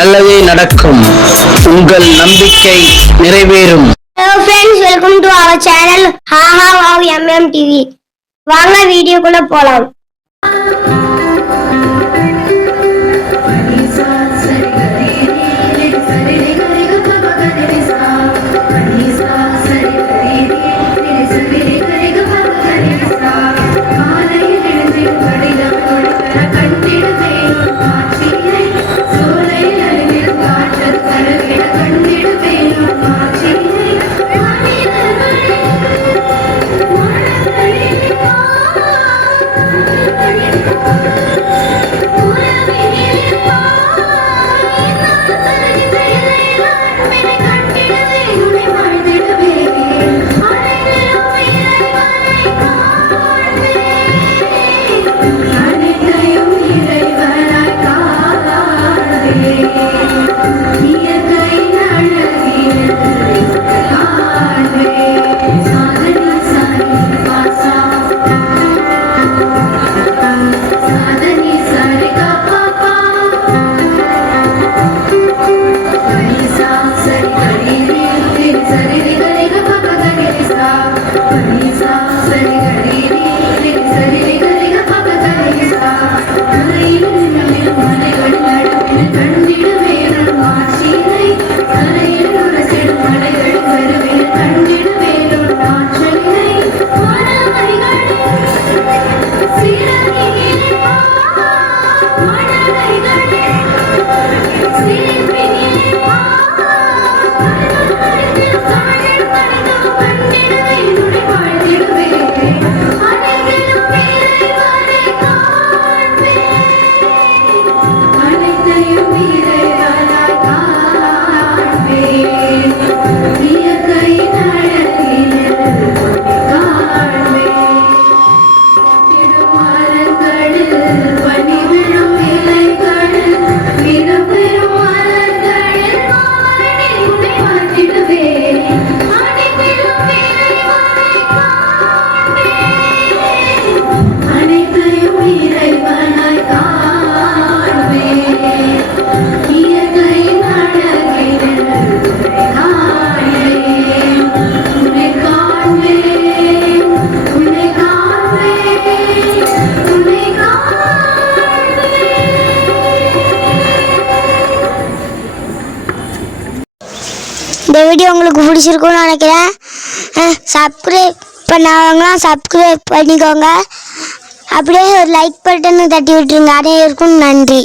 நல்லதே நடக்கும். உங்கள் நம்பிக்கை நிறைவேறும். Hello friends, welcome to our channel Haha Wow MMTV. வாங்க வீடியோக்குள்ள போலாம். இந்த வீடியோ உங்களுக்கு பிடிச்சிருக்கும்னு நினைக்கிறேன். சப்ஸ்கிரைப் பண்ணாங்கன்னா சப்ஸ்கிரைப் பண்ணிக்கோங்க. அப்படியே ஒரு லைக் பட்டனை தட்டி விட்டுருங்க. அனைவருக்கும் நன்றி.